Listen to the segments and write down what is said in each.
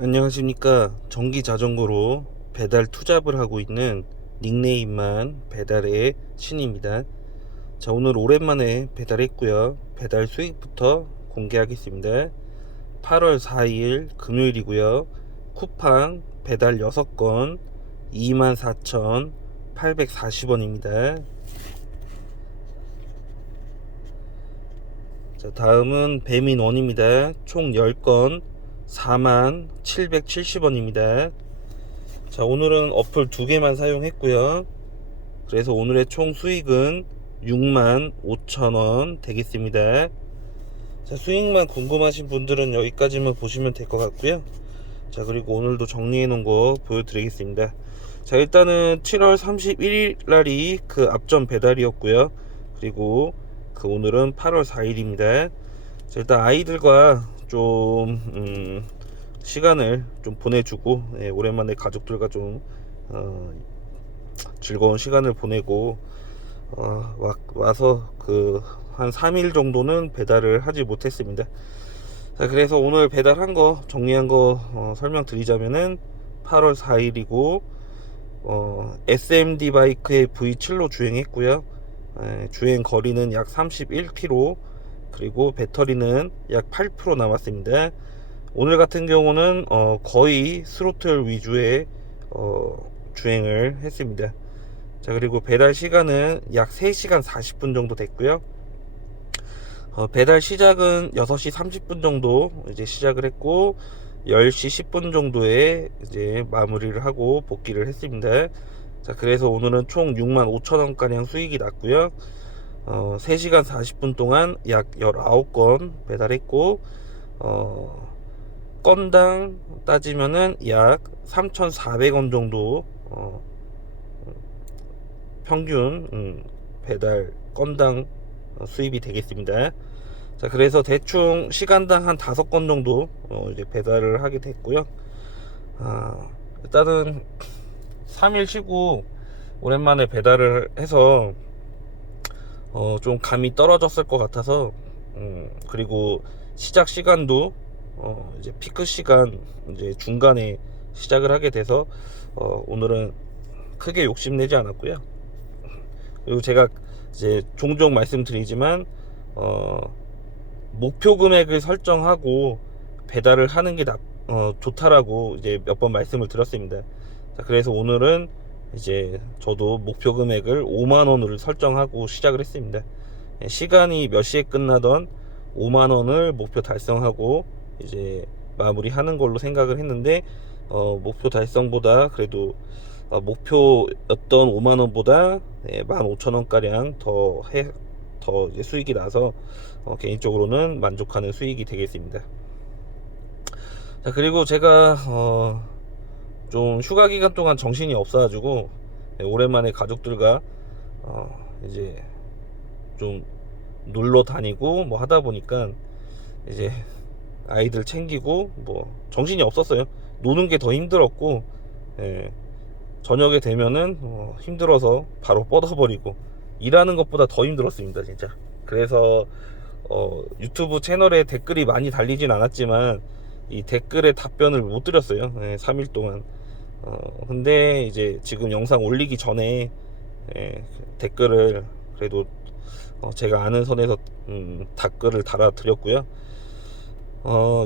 안녕하십니까. 전기 자전거로 배달 투잡을 하고 있는 닉네임만 배달의 신입니다. 자, 오늘 오랜만에 배달했고요. 배달 수익부터 공개하겠습니다. 8월 4일 금요일이고요. 쿠팡 배달 6건 24,840원입니다. 자, 다음은 배민원입니다. 총 10건 4770원입니다. 자, 오늘은 어플 2개만 사용했고요. 그래서 오늘의 총 수익은 65,000원 되겠습니다. 자, 수익만 궁금하신 분들은 여기까지만 보시면 될 것 같고요. 자, 그리고 오늘도 정리해 놓은 거 보여드리겠습니다. 자, 일단은 7월 31일 날이 그 앞전 배달이었고요. 그리고 그 오늘은 8월 4일입니다. 자, 일단 아이들과 좀 시간을 좀 보내주고, 오랜만에 가족들과 좀 즐거운 시간을 보내고, 와서 그 한 3일 정도는 배달을 하지 못했습니다. 자, 그래서 오늘 배달한 거 정리한 거 설명드리자면은 8월 4일이고 SMD 바이크의 V7로 주행했고요. 주행 거리는 약 31km, 그리고 배터리는 약 8% 남았습니다. 오늘 같은 경우는 거의 스로틀 위주의 주행을 했습니다. 자, 그리고 배달 시간은 약 3시간 40분 정도 됐고요. 배달 시작은 6시 30분 정도 이제 시작을 했고 10시 10분 정도에 이제 마무리를 하고 복귀를 했습니다. 자, 그래서 오늘은 총 65,000원 가량 수익이 났고요. 3시간 40분 동안 약 19건 배달했고 건당 따지면은 약 3,400원 정도 평균 배달 건당 수입이 되겠습니다. 자, 그래서 대충 시간당 한 5건 정도 이제 배달을 하게 됐고요. 일단은 3일 쉬고 오랜만에 배달을 해서 좀 감이 떨어졌을 것 같아서 그리고 시작 시간도 이제 피크 시간 이제 중간에 시작을 하게 돼서 오늘은 크게 욕심내지 않았고요. 그리고 제가 이제 종종 말씀드리지만 목표 금액을 설정하고 배달을 하는 게 좋다라고 이제 몇 번 말씀을 드렸습니다. 자, 그래서 오늘은 이제 저도 목표 금액을 5만원으로 설정하고 시작을 했습니다. 시간이 몇 시에 끝나던 5만원을 목표 달성하고 이제 마무리하는 걸로 생각을 했는데 목표 달성보다 그래도 목표였던 5만원보다 15,000원 가량 더 이제 수익이 나서 개인적으로는 만족하는 수익이 되겠습니다. 자, 그리고 제가 좀 휴가 기간 동안 정신이 없어가지고 오랜만에 가족들과 이제 좀 놀러 다니고 뭐 하다 보니까 이제 아이들 챙기고 뭐 정신이 없었어요. 노는 게 더 힘들었고, 저녁에 되면은 힘들어서 바로 뻗어버리고 일하는 것보다 더 힘들었습니다, 진짜. 그래서 유튜브 채널에 댓글이 많이 달리진 않았지만 이 댓글에 답변을 못 드렸어요. 3일 동안. 근데 이제 지금 영상 올리기 전에 댓글을 그래도 제가 아는 선에서 댓글을 달아드렸고요.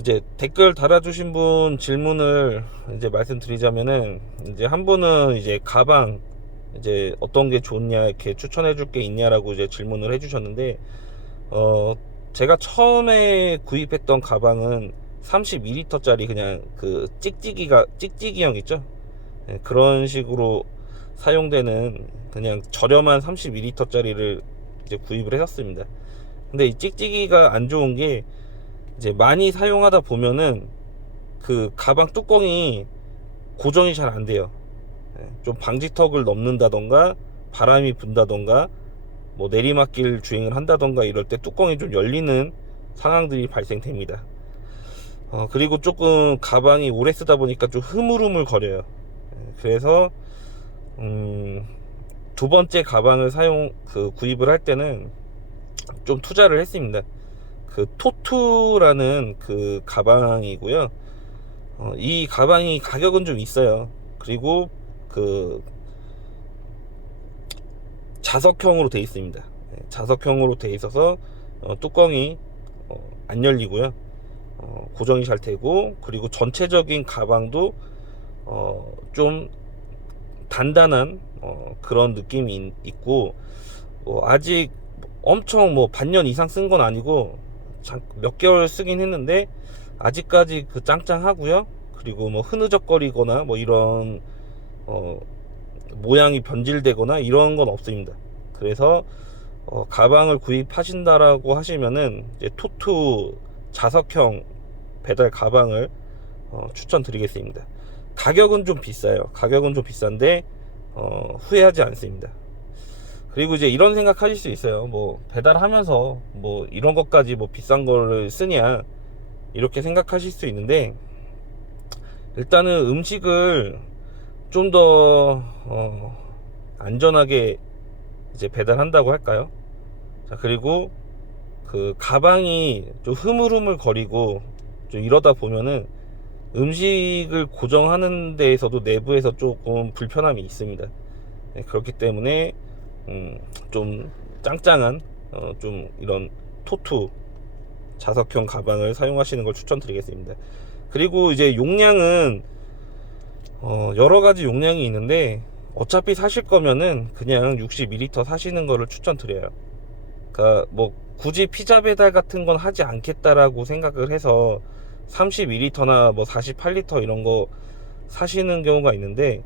이제 댓글 달아주신 분 질문을 이제 말씀드리자면은, 이제 한 분은 이제 가방 이제 어떤 게 좋냐 이렇게 추천해 줄 게 있냐라고 이제 질문을 해주셨는데, 제가 처음에 구입했던 가방은 32리터짜리 그냥 그 찍찍이형 있죠? 그런 식으로 사용되는 그냥 저렴한 32리터짜리를 이제 구입을 했었습니다. 근데 이 찍찍이가 안 좋은 게 이제 많이 사용하다 보면은 그 가방 뚜껑이 고정이 잘 안 돼요. 좀 방지턱을 넘는다던가 바람이 분다던가 뭐 내리막길 주행을 한다던가 이럴 때 뚜껑이 좀 열리는 상황들이 발생됩니다. 그리고 조금 가방이 오래 쓰다 보니까 좀 흐물흐물 거려요. 그래서 두 번째 가방을 구입을 할 때는 좀 투자를 했습니다. 그 토투라는 그 가방이고요. 이 가방이 가격은 좀 있어요. 그리고 그 자석형으로 되어 있습니다. 자석형으로 되어 있어서 뚜껑이 안 열리고요. 고정이 잘 되고, 그리고 전체적인 가방도 좀 단단한 그런 느낌이 있고, 아직 엄청 뭐 반년 이상 쓴 건 아니고 몇 개월 쓰긴 했는데 아직까지 그 짱짱하고요. 그리고 뭐 흐느적거리거나 뭐 이런 모양이 변질되거나 이런 건 없습니다. 그래서 가방을 구입하신다라고 하시면은 이제 토트 자석형 배달 가방을 추천드리겠습니다. 가격은 좀 비싸요. 가격은 좀 비싼데 후회하지 않습니다. 그리고 이제 이런 생각 하실 수 있어요. 뭐 배달하면서 뭐 이런 것까지 뭐 비싼 거를 쓰냐, 이렇게 생각하실 수 있는데, 일단은 음식을 좀 더 안전하게 이제 배달한다고 할까요? 자, 그리고 그 가방이 좀 흐물흐물 거리고 좀 이러다 보면은 음식을 고정하는 데에서도 내부에서 조금 불편함이 있습니다. 네, 그렇기 때문에 좀 짱짱한 좀 이런 토트 자석형 가방을 사용하시는 걸 추천드리겠습니다. 그리고 이제 용량은 여러 가지 용량이 있는데, 어차피 사실 거면은 그냥 60ml 사시는 거를 추천드려요. 그러니까 뭐 굳이 피자 배달 같은 건 하지 않겠다라고 생각을 해서 32L나 뭐 48L 이런 거 사시는 경우가 있는데,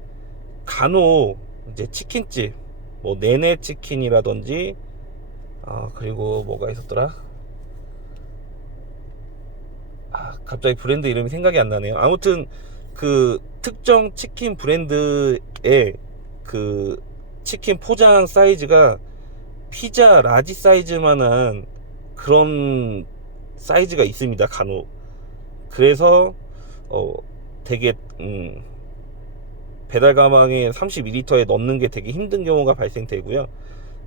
간혹 이제 치킨집 뭐 네네 치킨이라든지 그리고 뭐가 있었더라, 갑자기 브랜드 이름이 생각이 안 나네요. 아무튼 그 특정 치킨 브랜드의 그 치킨 포장 사이즈가 피자 라지 사이즈만한 그런 사이즈가 있습니다, 간혹. 그래서 되게 배달 가방에 32L에 넣는 게 되게 힘든 경우가 발생되고요.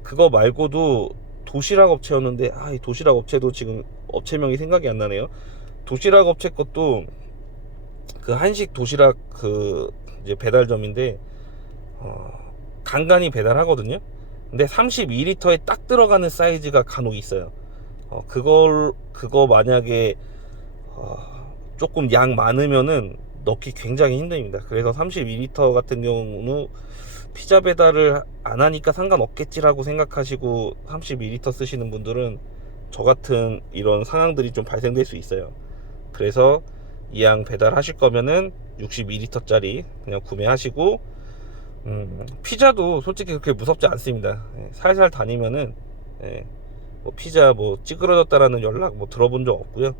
그거 말고도 도시락 업체였는데, 이 도시락 업체도 지금 업체명이 생각이 안 나네요. 도시락 업체 것도 그 한식 도시락 그 이제 배달점인데 간간히 배달하거든요. 근데 32L에 딱 들어가는 사이즈가 간혹 있어요. 그거 만약에 조금 양 많으면은 넣기 굉장히 힘듭니다. 그래서 32L 같은 경우는 피자 배달을 안 하니까 상관없겠지라고 생각하시고 32L 쓰시는 분들은 저 같은 이런 상황들이 좀 발생될 수 있어요. 그래서 이 양 배달하실 거면은 62L짜리 그냥 구매하시고, 피자도 솔직히 그렇게 무섭지 않습니다. 살살 다니면은 뭐 피자 뭐 찌그러졌다라는 연락 뭐 들어본 적 없고요.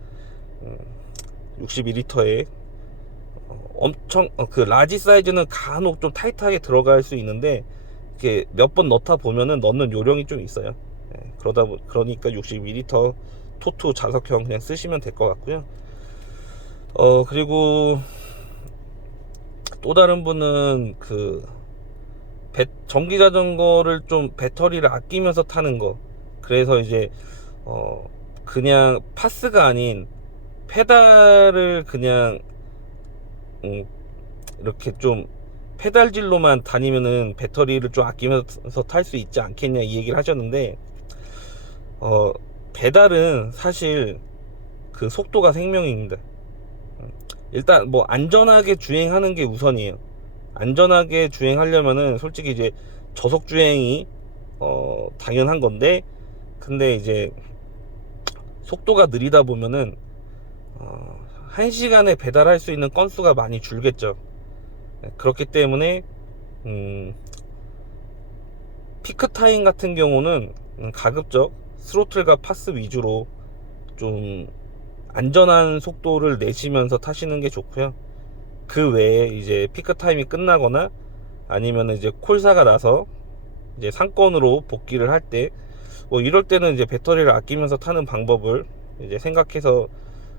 61L에 엄청 그 라지 사이즈는 간혹 좀 타이트하게 들어갈 수 있는데, 이렇게 몇 번 넣다 보면은 넣는 요령이 좀 있어요. 그러니까 61L 토트 자석형 그냥 쓰시면 될 것 같고요. 그리고 또 다른 분은 그 전기 자전거를 좀 배터리를 아끼면서 타는 거. 그래서 이제 그냥 파스가 아닌 페달을 그냥 이렇게 좀 페달질로만 다니면은 배터리를 좀 아끼면서 탈 수 있지 않겠냐, 이 얘기를 하셨는데, 배달은 사실 그 속도가 생명입니다. 일단 뭐 안전하게 주행하는 게 우선이에요. 안전하게 주행하려면은 솔직히 이제 저속 주행이 당연한 건데, 근데 이제 속도가 느리다 보면은 1시간에 배달할 수 있는 건수가 많이 줄겠죠. 그렇기 때문에 피크 타임 같은 경우는 가급적 스로틀과 파스 위주로 좀 안전한 속도를 내시면서 타시는 게 좋고요. 그 외에 이제 피크 타임이 끝나거나 아니면 이제 콜사가 나서 이제 상권으로 복귀를 할 때, 뭐 이럴 때는 이제 배터리를 아끼면서 타는 방법을 이제 생각해서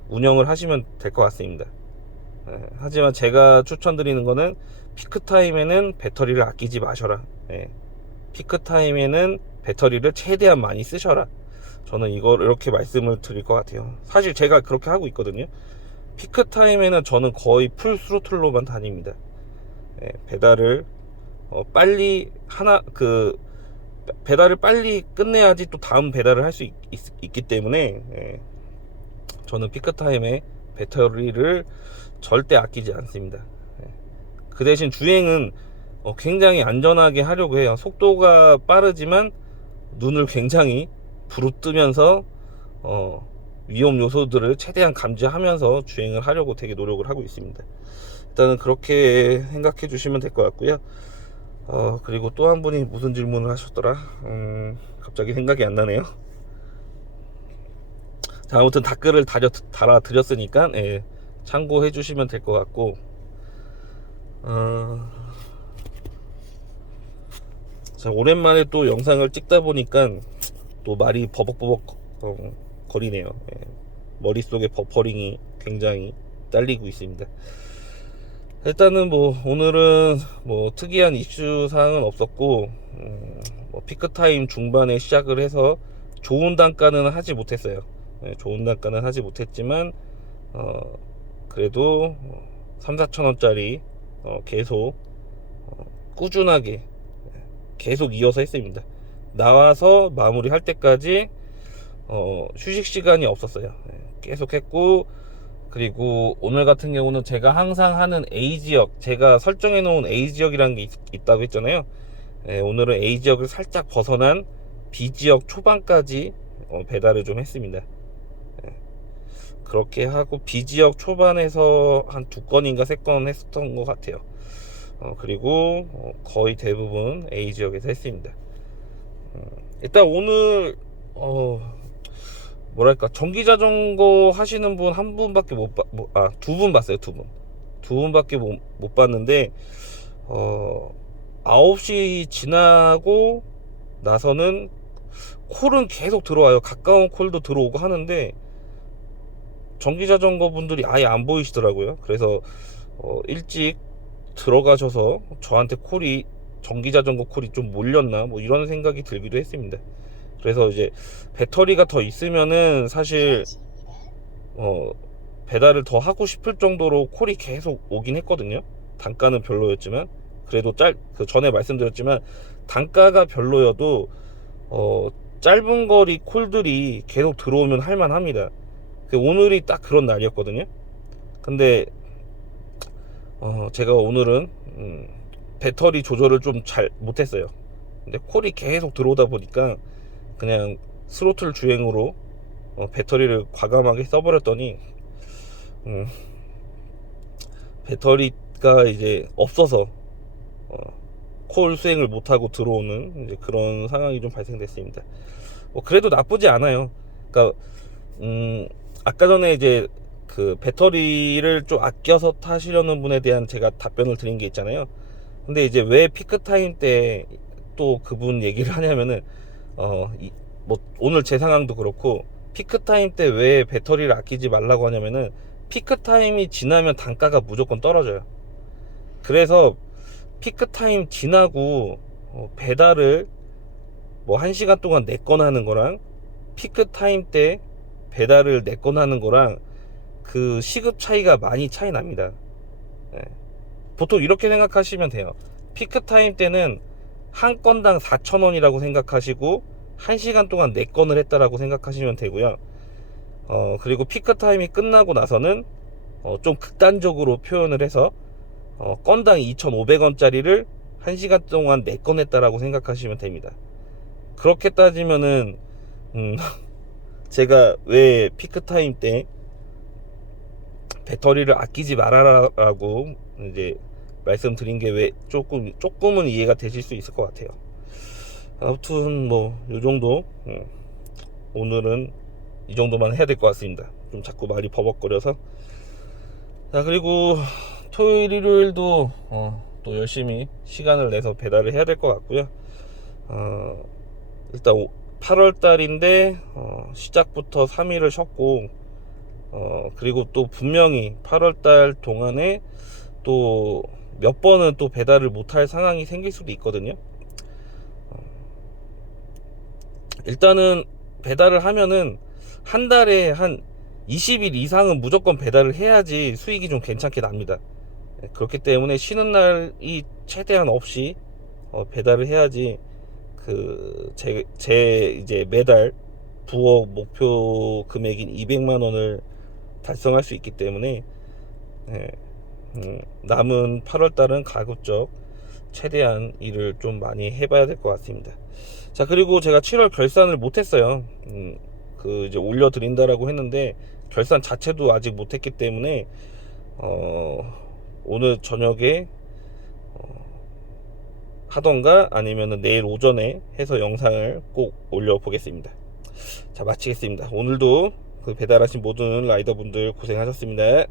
운영을 하시면 될 것 같습니다. 하지만 제가 추천드리는 거는 피크 타임에는 배터리를 아끼지 마셔라. 피크 타임에는 배터리를 최대한 많이 쓰셔라. 저는 이걸 이렇게 말씀을 드릴 것 같아요. 사실 제가 그렇게 하고 있거든요. 피크 타임에는 저는 거의 풀 스로틀로만 다닙니다. 배달을 빨리 배달을 빨리 끝내야지 또 다음 배달을 할 수 있기 때문에 저는 피크 타임에 배터리를 절대 아끼지 않습니다. 그 대신 주행은 굉장히 안전하게 하려고 해요. 속도가 빠르지만 눈을 굉장히 부릅뜨면서 위험 요소들을 최대한 감지하면서 주행을 하려고 되게 노력을 하고 있습니다. 일단은 그렇게 생각해 주시면 될 것 같고요. 그리고 또 한 분이 무슨 질문을 하셨더라? 갑자기 생각이 안 나네요. 자, 아무튼 댓글을 달아 드렸으니까 참고해 주시면 될 것 같고, 자, 오랜만에 또 영상을 찍다 보니까 또 말이 버벅버벅 거리네요. 머릿속에 버퍼링이 굉장히 딸리고 있습니다. 일단은 뭐 오늘은 뭐 특이한 이슈 사항은 없었고, 뭐 피크타임 중반에 시작을 해서 좋은 단가는 하지 못했어요. 좋은 단가는 하지 못했지만 그래도 3,4천원짜리 계속 꾸준하게 계속 이어서 했습니다. 나와서 마무리할 때까지 휴식 시간이 없었어요. 계속 했고, 그리고 오늘 같은 경우는 제가 항상 하는 A지역, 제가 설정해 놓은 A지역이라는 게 있다고 했잖아요. 오늘은 A지역을 살짝 벗어난 B지역 초반까지 배달을 좀 했습니다. 그렇게 하고 B지역 초반에서 한 2건인가 3건 했었던 것 같아요. 그리고 거의 대부분 A지역에서 했습니다. 일단 오늘 뭐랄까, 전기자전거 하시는 분 한 분밖에 두 분 봤어요. 두 분밖에 못 봤는데 9시 지나고 나서는 콜은 계속 들어와요. 가까운 콜도 들어오고 하는데 전기자전거 분들이 아예 안 보이시더라고요. 그래서 일찍 들어가셔서 저한테 전기자전거 콜이 좀 몰렸나 뭐 이런 생각이 들기도 했습니다. 그래서 이제 배터리가 더 있으면은 사실 배달을 더 하고 싶을 정도로 콜이 계속 오긴 했거든요. 단가는 별로였지만, 그래도 그 전에 말씀드렸지만 단가가 별로여도 짧은 거리 콜들이 계속 들어오면 할만합니다. 오늘이 딱 그런 날이었거든요. 근데 제가 오늘은 배터리 조절을 좀 잘 못했어요. 근데 콜이 계속 들어오다 보니까 그냥 스로틀 주행으로 배터리를 과감하게 써버렸더니 배터리가 이제 없어서 콜 수행을 못하고 들어오는 이제 그런 상황이 좀 발생됐습니다. 그래도 나쁘지 않아요. 그러니까 아까 전에 이제 그 배터리를 좀 아껴서 타시려는 분에 대한 제가 답변을 드린 게 있잖아요. 근데 이제 왜 피크타임 때 또 그분 얘기를 하냐면은 뭐 오늘 제 상황도 그렇고, 피크타임 때 왜 배터리를 아끼지 말라고 하냐면은 피크타임이 지나면 단가가 무조건 떨어져요. 그래서 피크타임 지나고 배달을 뭐 1시간 동안 4건 하는 거랑 피크타임 때 배달을 4건 하는 거랑 그 시급 차이가 많이 차이 납니다. 보통 이렇게 생각하시면 돼요. 피크타임 때는 한 건당 4,000원이라고 생각하시고 1시간 동안 4건을 했다라고 생각하시면 되고요. 그리고 피크타임이 끝나고 나서는 좀 극단적으로 표현을 해서 건당 2,500원짜리를 1시간 동안 4건 했다라고 생각하시면 됩니다. 그렇게 따지면은 제가 왜 피크타임 때 배터리를 아끼지 말아라라고 이제 말씀드린 게 왜 조금은 이해가 되실 수 있을 것 같아요. 아무튼 뭐 요 정도, 오늘은 이 정도만 해야 될 것 같습니다. 좀 자꾸 말이 버벅거려서. 자, 그리고 토요일 일요일도 또 열심히 시간을 내서 배달을 해야 될 것 같고요. 일단 8월 달인데 시작부터 3일을 쉬었고, 그리고 또 분명히 8월 달 동안에 또 몇 번은 또 배달을 못할 상황이 생길 수도 있거든요. 일단은 배달을 하면은 한 달에 한 20일 이상은 무조건 배달을 해야지 수익이 좀 괜찮게 납니다. 그렇기 때문에 쉬는 날이 최대한 없이 배달을 해야지 제 이제 매달 부업 목표 금액인 200만 원을 달성할 수 있기 때문에 예, 남은 8월 달은 가급적 최대한 일을 좀 많이 해봐야 될 것 같습니다. 자, 그리고 제가 7월 결산을 못했어요. 이제 올려드린다라고 했는데 결산 자체도 아직 못했기 때문에 오늘 저녁에 하던가 아니면은 내일 오전에 해서 영상을 꼭 올려보겠습니다. 자, 마치겠습니다. 오늘도 배달하신 모든 라이더분들 고생하셨습니다.